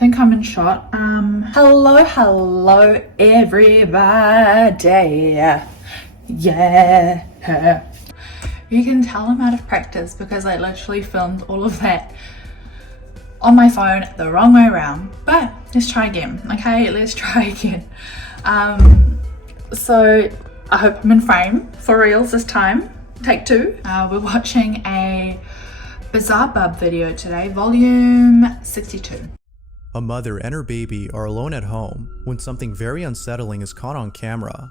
think I'm in shot. Hello everybody. Yeah. You can tell I'm out of practice because I literally filmed all of that on my phone the wrong way around. But let's try again, okay? Let's try again. So I hope I'm in frame for reals this time. Take two. We're watching a Bizarre Bub video today, volume 62. A mother and her baby are alone at home when something very unsettling is caught on camera.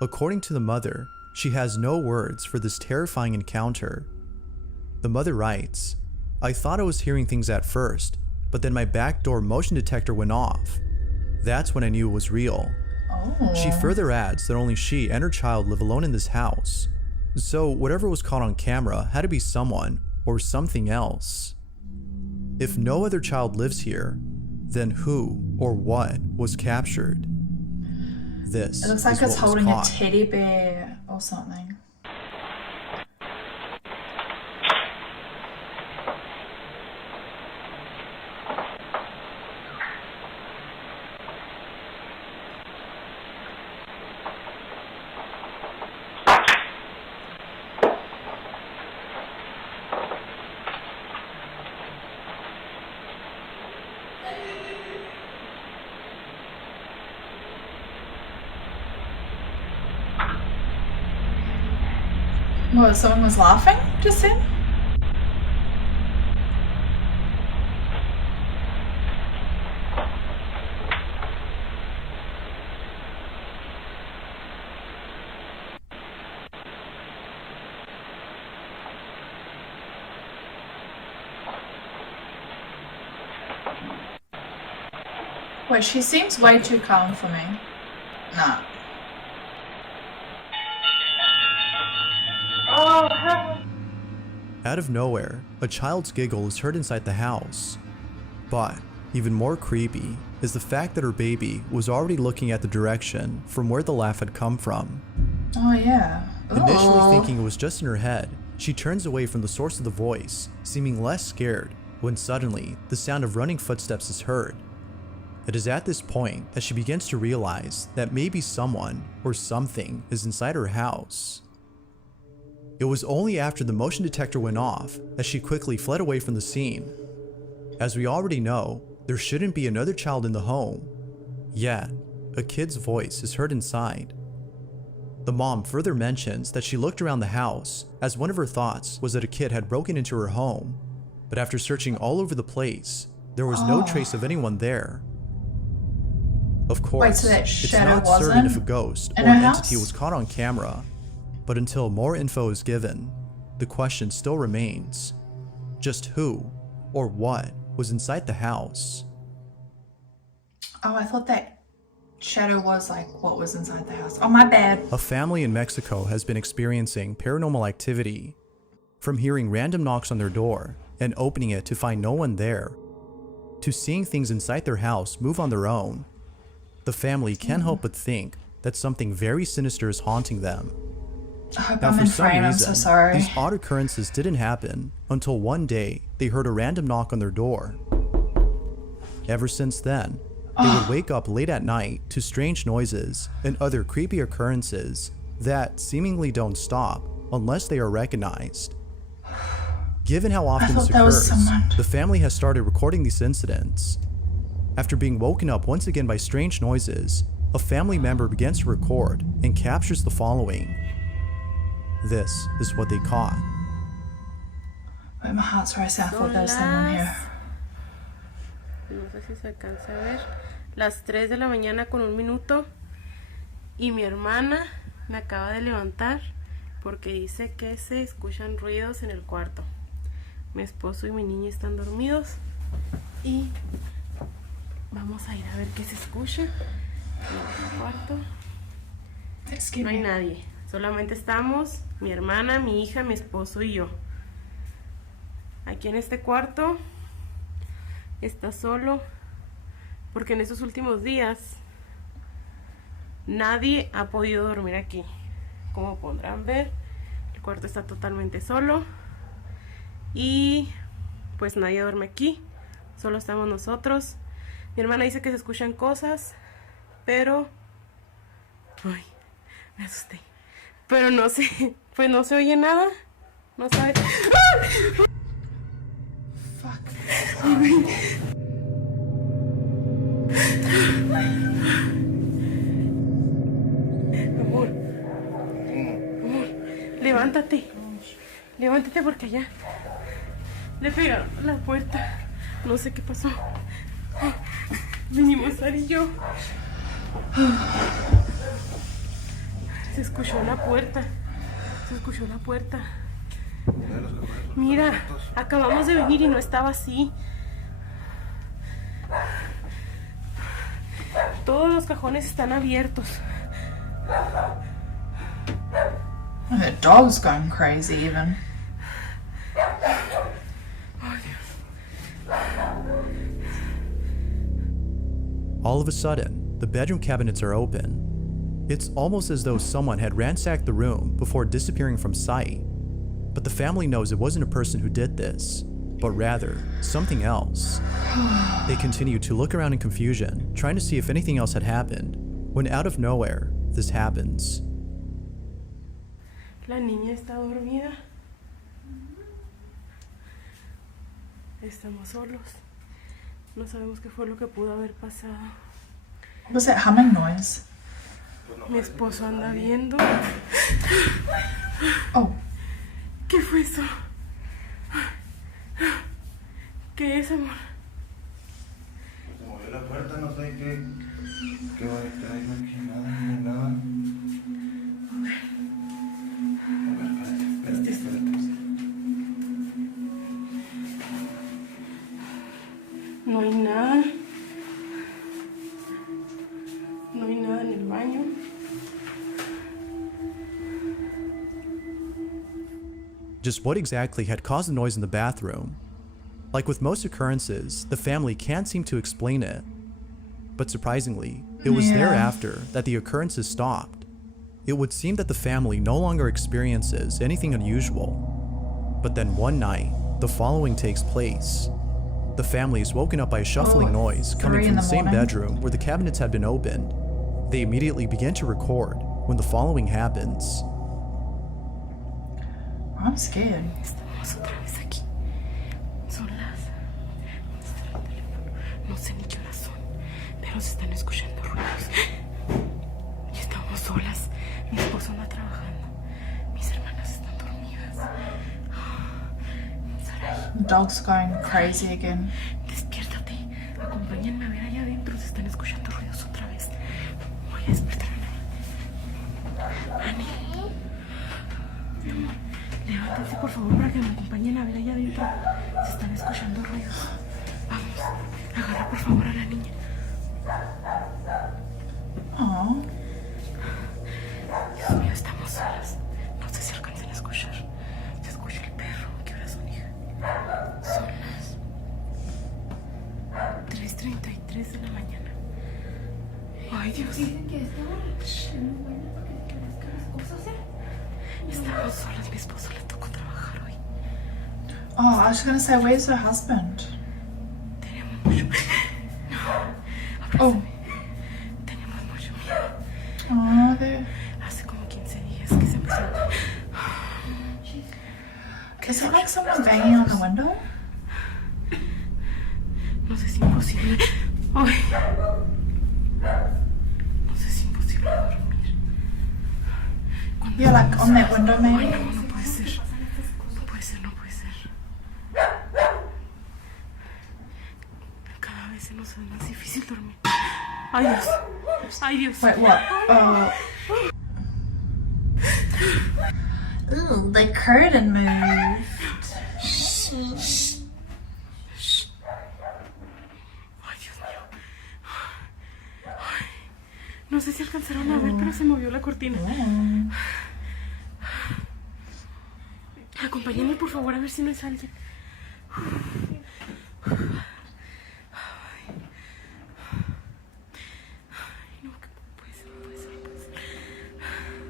According to the mother, she has no words for this terrifying encounter. The mother writes, "I thought I was hearing things at first, but then my back door motion detector went off. That's when I knew it was real." Oh. She further adds that only she and her child live alone in this house. So whatever was caught on camera had to be someone or something else. If no other child lives here, then who or what was captured? This It looks like is it's what was holding a caught. teddy bear or something. What, someone was laughing just then? Wait, she seems way too calm for me. Nah. Out of nowhere, a child's giggle is heard inside the house. But even more creepy is the fact that her baby was already looking at the direction from where the laugh had come from. Oh yeah. Initially Ooh. thinking it was just in her head, she turns away from the source of the voice, seeming less scared, when suddenly the sound of running footsteps is heard. It is at this point that she begins to realize that maybe someone or something is inside her house. It was only after the motion detector went off that she quickly fled away from the scene. As we already know, there shouldn't be another child in the home, yet a kid's voice is heard inside. The mom further mentions that she looked around the house as one of her thoughts was that a kid had broken into her home, but after searching all over the place, there was no trace of anyone there. Of course, so that it's shadow not certain if a wasn't ghost or in her an house? entity was caught on camera, but until more info is given, the question still remains: just who or what was inside the house? Oh, I thought that shadow was like what was inside the house. Oh, my bad. A family in Mexico has been experiencing paranormal activity. From hearing random knocks on their door and opening it to find no one there, to seeing things inside their house move on their own, the family can't help but think that something very sinister is haunting them. I hope Now, I'm for in some frame. I'm reason, so sorry. these odd occurrences didn't happen until one day they heard a random knock on their door. Ever since then, they would wake up late at night to strange noises and other creepy occurrences that seemingly don't stop unless they are recognized. Given how often this thought that was occurs, someone. the family has started recording these incidents. After being woken up once again by strange noises, a family member begins to record and captures the following. This is what they caught. Wait, my heart's racing. I thought there was someone here. No sé si se alcanza a ver. Las 3 de la mañana con 1 minuto. Y mi hermana me acaba de levantar porque dice que se escuchan ruidos en el cuarto. Mi esposo y mi niña están dormidos. Y vamos a ir a ver qué se escucha en el cuarto. No hay nadie. Solamente estamos mi hermana, mi hija, mi esposo y yo. Aquí en este cuarto está solo porque en estos últimos días nadie ha podido dormir aquí. Como podrán ver, el cuarto está totalmente solo y pues nadie duerme aquí. Solo estamos nosotros. Mi hermana dice que se escuchan cosas, pero... Ay, me asusté. Pero no sé, pues no se oye nada. No sabe... ¡Ah! Fuck. Amor, amor, levántate. Levántate porque allá le pegaron a la puerta. No sé qué pasó. Vinimos Sara y yo. Se escuchó la puerta. Se escuchó la puerta. Mira, acabamos de venir y no estaba así. Todos los cajones están abiertos. The dog's going crazy even. All of a sudden, the bedroom cabinets are open. It's almost as though someone had ransacked the room before disappearing from sight. But the family knows it wasn't a person who did this, but rather something else. They continue to look around in confusion, trying to see if anything else had happened, when out of nowhere, this happens. La niña está dormida. Estamos solos. No sabemos qué fue lo que pudo haber pasado. What was that humming noise? Mi esposo anda viendo. Oh, ¿Qué fue eso? ¿Qué es, amor? Se movió la puerta, no sé qué va a estar ahí, no hay nada, no hay nada. A ver, espérate. No hay nada. No hay nada en el baño. Just what exactly had caused the noise in the bathroom? Like with most occurrences, the family can't seem to explain it. But surprisingly, it was Yeah. thereafter that the occurrences stopped. It would seem that the family no longer experiences anything unusual. But then one night, the following takes place. The family is woken up by a shuffling noise coming 3 from in the the same morning? bedroom where the cabinets had been opened. They immediately begin to record when the following happens. I'm scared. Estamos otra vez aquí. Son las... ¿Dónde está el teléfono? No sé ni qué horas son, pero se están escuchando ruidos. Y estamos solas. Mi esposo anda trabajando. Mis hermanas están dormidas. Sarai, The dog's going crazy again. despiértate. Acompáñenme a ver allá adentro. Se están escuchando ruidos otra vez. Voy a despertar a Ani. Mi amor, levántense por favor para que me acompañen a ver allá adentro. Se están escuchando ruidos. Vamos, agarra por favor a la niña. Oh, Dios mío, estamos solas. No sé si alcancen a escuchar. Se escucha el perro. ¿Qué horas son, hija? Son las 3:33 de la mañana. Ay, Dios. Dicen que esta hora es muy buena porque te parezcan las cosas, ¿eh? Estamos solas. Mi esposo le tocó trabajar hoy. oh, I was gonna say, where's her husband? Tenemos mucho... No. Oh, Abrázame. Tenemos mucho miedo. oh, there. Hace como 15 días que se empezó. Is it like someone banging on the window? No sé si es imposible. Ay. No sé si es imposible dormir. Cuando Yeah, like on that window Ay, maybe? no, no puede ser. No puede ser, no puede ser. Cada vez se nos hace más difícil dormir. Ay, Dios. Ay, Dios. Wait, what? Oh. Ooh, the curtain moved. Ay, Dios mío. Ay. No sé si alcanzaron a ver, pero se movió la cortina. Acompáñenme, por favor, a ver si no es alguien. Ay, no, que puede ser, no puede ser, no puede ser.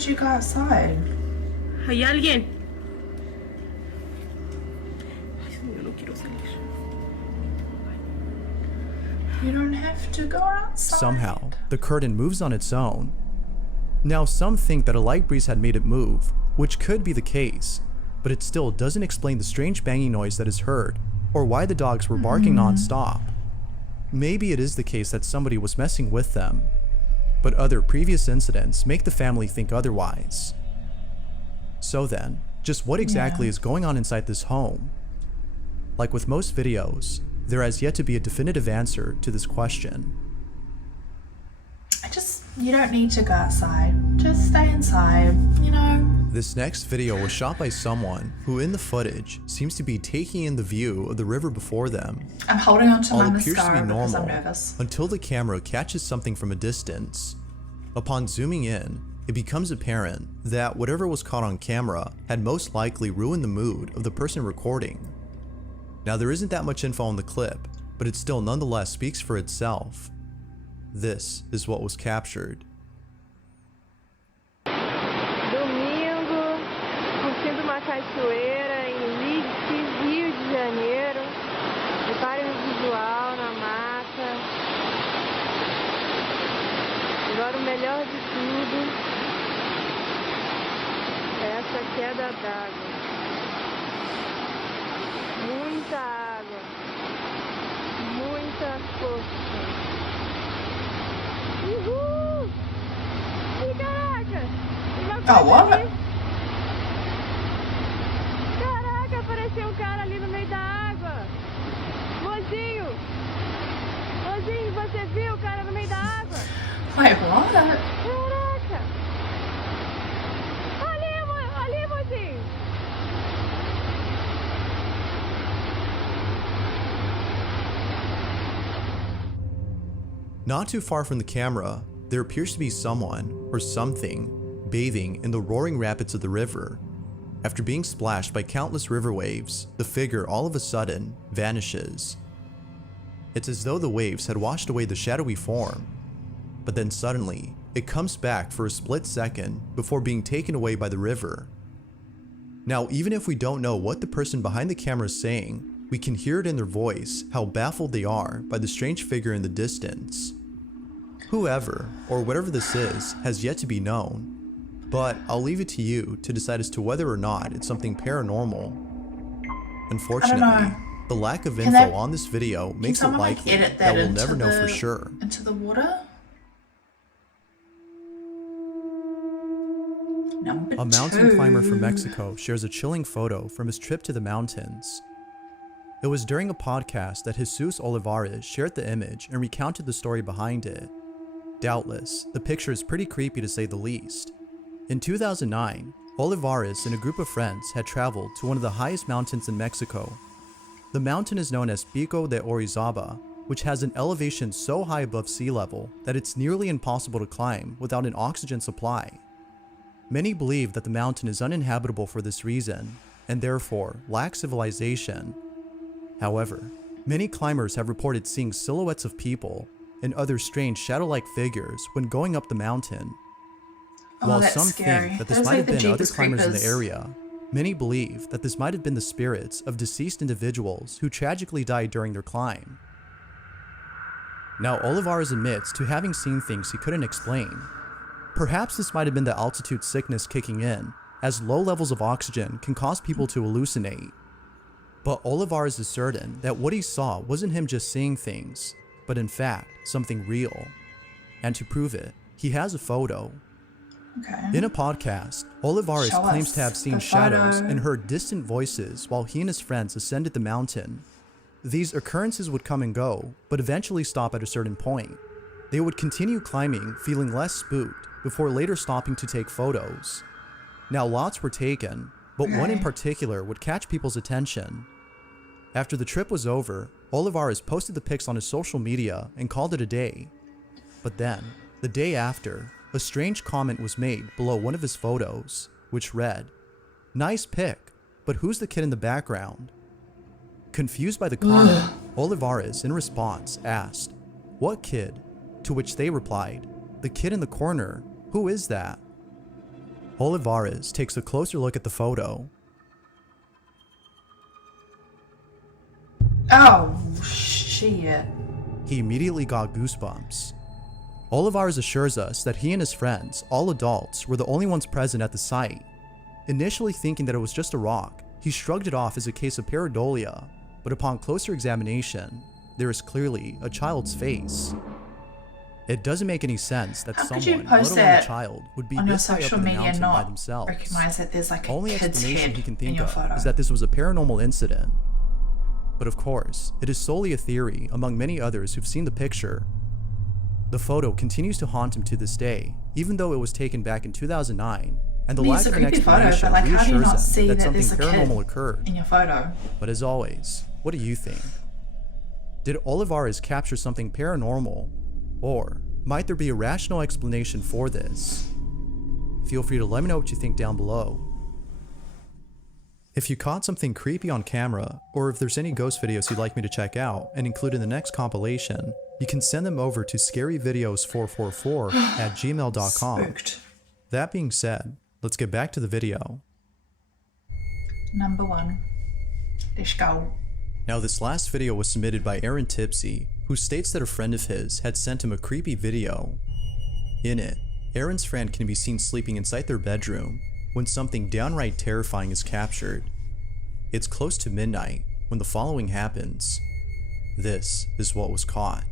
would you go outside? ¿Hay alguien? Ay, Dios mío, no quiero salir. You don't have to go outside. Somehow, the curtain moves on its own. Now, some think that a light breeze had made it move, which could be the case, but it still doesn't explain the strange banging noise that is heard, or why the dogs were barking non-stop. Maybe it is the case that somebody was messing with them, but other previous incidents make the family think otherwise. So then, just what exactly is going on inside this home? Like with most videos, there has yet to be a definitive answer to this question. You don't need to go outside. Just stay inside, you know. This next video was shot by someone who in the footage seems to be taking in the view of the river before them. I'm holding on to All my appears to be mascara because I'm normal nervous. until the camera catches something from a distance. Upon zooming in, it becomes apparent that whatever was caught on camera had most likely ruined the mood of the person recording. Now there isn't that much info on the clip, but it still nonetheless speaks for itself. This is what was captured. Domingo, curtindo uma cachoeira em Leeds, Rio de Janeiro. Reparem no visual, na mata. Agora o melhor de tudo é essa queda d'água. Muita água. Muita força. Uhul! Ih, caraca! Uma Oh, coisa what? ali. Caraca, apareceu um cara ali no meio da água! Mozinho! Mozinho, você viu o cara no meio da água? Wait, what? Caraca! Ali, mozinho! Not too far from the camera, there appears to be someone or something bathing in the roaring rapids of the river. After being splashed by countless river waves, the figure all of a sudden vanishes. It's as though the waves had washed away the shadowy form, but then suddenly, it comes back for a split second before being taken away by the river. Now, even if we don't know what the person behind the camera is saying, we can hear it in their voice how baffled they are by the strange figure in the distance. Whoever, or whatever this is, has yet to be known, but I'll leave it to you to decide as to whether or not it's something paranormal. Unfortunately, the lack of info on this video makes it likely that we'll never know for sure. Into the water? Number A mountain 2. climber from Mexico shares a chilling photo from his trip to the mountains. It was during a podcast that Jesus Olivares shared the image and recounted the story behind it. Doubtless, the picture is pretty creepy to say the least. In 2009, Olivares and a group of friends had traveled to one of the highest mountains in Mexico. The mountain is known as Pico de Orizaba, which has an elevation so high above sea level that it's nearly impossible to climb without an oxygen supply. Many believe that the mountain is uninhabitable for this reason, and therefore lacks civilization. However, many climbers have reported seeing silhouettes of people and other strange shadow-like figures when going up the mountain. While that's some scary. think that this Those might like have the been other Jeepers climbers in the Creepers. area, many believe that this might have been the spirits of deceased individuals who tragically died during their climb. Now, Olivares admits to having seen things he couldn't explain. Perhaps this might have been the altitude sickness kicking in, as low levels of oxygen can cause people to hallucinate. But Olivares is certain that what he saw wasn't him just seeing things, but in fact, something real. And to prove it, he has a photo. Okay. In a podcast, Olivares Show claims us to have seen the shadows photo. and heard distant voices while he and his friends ascended the mountain. These occurrences would come and go, but eventually stop at a certain point. They would continue climbing, feeling less spooked, before later stopping to take photos. Now, lots were taken, but one in Okay. particular would catch people's attention. After the trip was over, Olivares posted the pics on his social media and called it a day. But then, the day after, a strange comment was made below one of his photos, which read, "Nice pic, but who's the kid in the background?" Confused by the comment, Olivares, in response, asked, "What kid?" To which they replied, "The kid in the corner. Who is that?" Olivares takes a closer look at the photo. Oh, shit. He immediately got goosebumps. Olivares assures us that he and his friends, all adults, were the only ones present at the site. Initially thinking that it was just a rock, he shrugged it off as a case of pareidolia, but upon closer examination, there is clearly a child's face. It doesn't make any sense that How could someone, you let post alone a that child, would be on your this high up social in the media mountain and by not themselves. recognize that there's like a Only kid's explanation head he can in think your of photo? is that this was a paranormal incident. But of course, it is solely a theory among many others who've seen the picture. The photo continues to haunt him to this day, even though it was taken back in 2009, and the I mean, lack it's a of an creepy photo, explanation but like, how do you reassures not him see that that something there's a kid paranormal occurred. in your photo? But as always, what do you think? Did Olivares capture something paranormal? Or might there be a rational explanation for this? Feel free to let me know what you think down below. If you caught something creepy on camera, or if there's any ghost videos you'd like me to check out and include in the next compilation, you can send them over to scaryvideos444@gmail.com. Spooked. That being said, let's get back to the video. Number 1. Let's go. Now this last video was submitted by Aaron Tipsy, who states that a friend of his had sent him a creepy video. In it, Aaron's friend can be seen sleeping inside their bedroom when something downright terrifying is captured. It's close to midnight when the following happens. This is what was caught.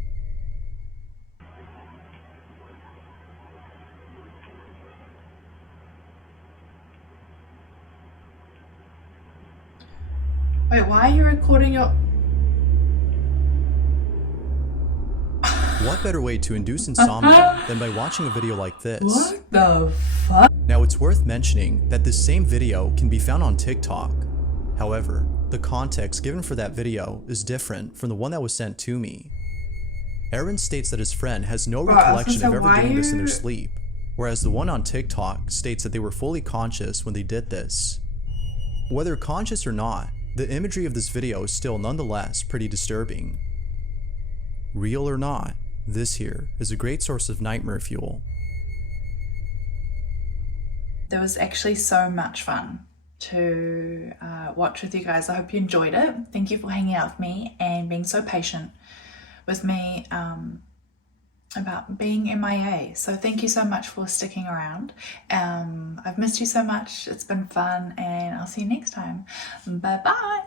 Wait, why are you recording your... What better way to induce insomnia than by watching a video like this? What the fuck? Now it's worth mentioning that this same video can be found on TikTok. However, the context given for that video is different from the one that was sent to me. Aaron states that his friend has no recollection of ever doing this in their sleep, whereas the one on TikTok states that they were fully conscious when they did this. Whether conscious or not, the imagery of this video is still nonetheless pretty disturbing. Real or not, this here is a great source of nightmare fuel. There was actually so much fun to watch with you guys. I hope you enjoyed it. Thank you for hanging out with me and being so patient with me about being MIA. So thank you so much for sticking around. I've missed you so much. It's been fun, and I'll see you next time. Bye bye.